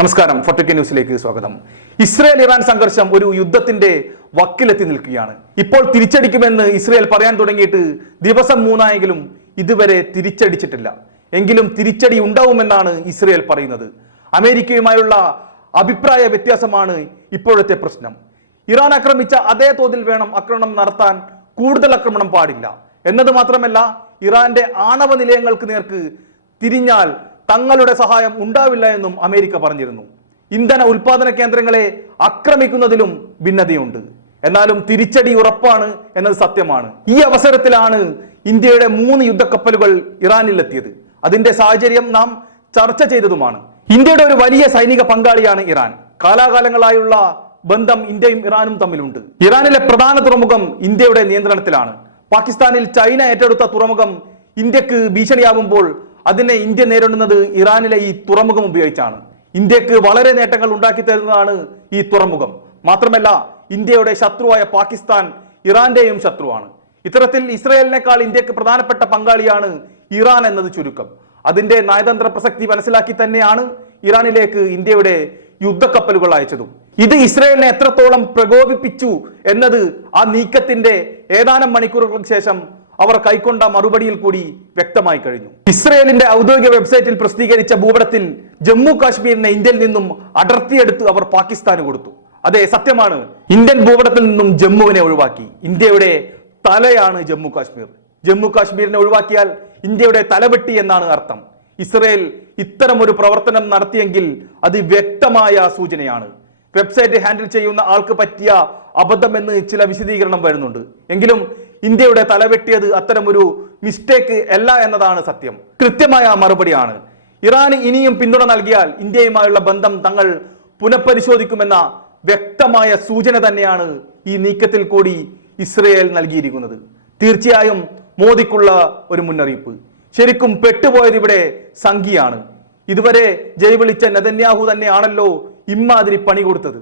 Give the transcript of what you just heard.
നമസ്കാരം ഫോർട്ടുക്കെ ന്യൂസിലേക്ക് സ്വാഗതം. ഇസ്രയേൽ ഇറാൻ സംഘർഷം ഒരു യുദ്ധത്തിന്റെ വക്കിലെത്തി നിൽക്കുകയാണ്. ഇപ്പോൾ തിരിച്ചടിക്കുമെന്ന് ഇസ്രയേൽ പറയാൻ തുടങ്ങിയിട്ട് ദിവസം മൂന്നായെങ്കിലും ഇതുവരെ തിരിച്ചടിച്ചിട്ടില്ല. എങ്കിലും തിരിച്ചടി ഉണ്ടാവുമെന്നാണ് ഇസ്രയേൽ പറയുന്നത്. അമേരിക്കയുമായുള്ള അഭിപ്രായ വ്യത്യാസമാണ് ഇപ്പോഴത്തെ പ്രശ്നം. ഇറാൻ ആക്രമിച്ച അതേ തോതിൽ വേണം ആക്രമണം നടത്താൻ കൂടുതൽ ആക്രമണം പാടില്ല. എന്നത് മാത്രമല്ല ഇറാന്റെ ആണവ നിലയങ്ങൾക്ക് നേർക്ക് തിരിഞ്ഞാൽ തങ്ങളുടെ സഹായം ഉണ്ടാവില്ല എന്നും അമേരിക്ക പറഞ്ഞിരുന്നു. ഇന്ധന ഉൽപാദന കേന്ദ്രങ്ങളെ ആക്രമിക്കുന്നതിലും ഭിന്നതയുണ്ട്. എന്നാലും തിരിച്ചടി ഉറപ്പാണ് എന്നത് സത്യമാണ്. ഈ അവസരത്തിലാണ് ഇന്ത്യയുടെ മൂന്ന് യുദ്ധക്കപ്പലുകൾ ഇറാനിലെത്തിയത്. അതിന്റെ സാഹചര്യം നാം ചർച്ച ചെയ്തതുമാണ്. ഇന്ത്യയുടെ ഒരു വലിയ സൈനിക പങ്കാളിയാണ് ഇറാൻ. കാലാകാലങ്ങളായുള്ള ബന്ധം ഇന്ത്യയും ഇറാനും തമ്മിലുണ്ട്. ഇറാനിലെ പ്രധാന തുറമുഖം ഇന്ത്യയുടെ നിയന്ത്രണത്തിലാണ്. പാകിസ്ഥാനിൽ ചൈന ഏറ്റെടുത്ത തുറമുഖം ഇന്ത്യയ്ക്ക് ഭീഷണിയാകുമ്പോൾ അതിനെ ഇന്ത്യ നേരിടുന്നത് ഇറാനിലെ ഈ തുറമുഖം ഉപയോഗിച്ചാണ്. ഇന്ത്യയ്ക്ക് വളരെ നേട്ടങ്ങൾ ഉണ്ടാക്കി തരുന്നതാണ് ഈ തുറമുഖം. മാത്രമല്ല ഇന്ത്യയുടെ ശത്രുവായ പാകിസ്ഥാൻ ഇറാന്റെയും ശത്രുവാണ്. ഇത്തരത്തിൽ ഇസ്രയേലിനേക്കാൾ ഇന്ത്യയ്ക്ക് പ്രധാനപ്പെട്ട പങ്കാളിയാണ് ഇറാൻ എന്നത് ചുരുക്കം. അതിന്റെ നയതന്ത്ര പ്രസക്തി മനസ്സിലാക്കി തന്നെയാണ് ഇറാനിലേക്ക് ഇന്ത്യയുടെ യുദ്ധക്കപ്പലുകൾ അയച്ചതും. ഇത് ഇസ്രയേലിനെ എത്രത്തോളം പ്രകോപിപ്പിച്ചു എന്നത് ആ നീക്കത്തിന്റെ ഏതാനും മണിക്കൂറുകൾക്ക് ശേഷം അവർ കൈക്കൊണ്ട മറുപടിയിൽ കൂടി വ്യക്തമായി കഴിഞ്ഞു. ഇസ്രയേലിന്റെ ഔദ്യോഗിക വെബ്സൈറ്റിൽ പ്രസിദ്ധീകരിച്ച ഭൂപടത്തിൽ ജമ്മു കാശ്മീരിനെ ഇന്ത്യയിൽ നിന്നും അടർത്തിയെടുത്ത് അവർ പാകിസ്ഥാന് കൊടുത്തു. അതെ സത്യമാണ്. ഇന്ത്യൻ ഭൂപടത്തിൽ നിന്നും ജമ്മുവിനെ ഒഴിവാക്കി. ഇന്ത്യയുടെ തലയാണ് ജമ്മു കാശ്മീർ. ജമ്മു കാശ്മീരിനെ ഒഴിവാക്കിയാൽ ഇന്ത്യയുടെ തലവെട്ടി എന്നാണ് അർത്ഥം. ഇസ്രയേൽ ഇത്തരം ഒരു പ്രവർത്തനം നടത്തിയെങ്കിൽ അത് വ്യക്തമായ സൂചനയാണ്. വെബ്സൈറ്റ് ഹാൻഡിൽ ചെയ്യുന്ന ആൾക്ക് പറ്റിയ അബദ്ധമെന്ന് ചില വിശദീകരണം വരുന്നുണ്ട്. എങ്കിലും ഇന്ത്യയുടെ തലവെട്ടിയത് അത്തരമൊരു മിസ്റ്റേക്ക് അല്ല എന്നതാണ് സത്യം. കൃത്യമായ മറുപടിയാണ്. ഇറാന് ഇനിയും പിന്തുണ നൽകിയാൽ ഇന്ത്യയുമായുള്ള ബന്ധം തങ്ങൾ പുനഃപരിശോധിക്കുമെന്ന വ്യക്തമായ സൂചന തന്നെയാണ് ഈ നീക്കത്തിൽ കൂടി ഇസ്രയേൽ നൽകിയിരിക്കുന്നത്. തീർച്ചയായും മോദിക്കുള്ള ഒരു മുന്നറിയിപ്പ്. ശരിക്കും പെട്ടുപോയത് ഇവിടെ സംഖ്യയാണ് ഇതുവരെ ജയ് വിളിച്ച നെതന്യാഹു തന്നെയാണല്ലോ ഇമ്മാതിരി പണി കൊടുത്തത്.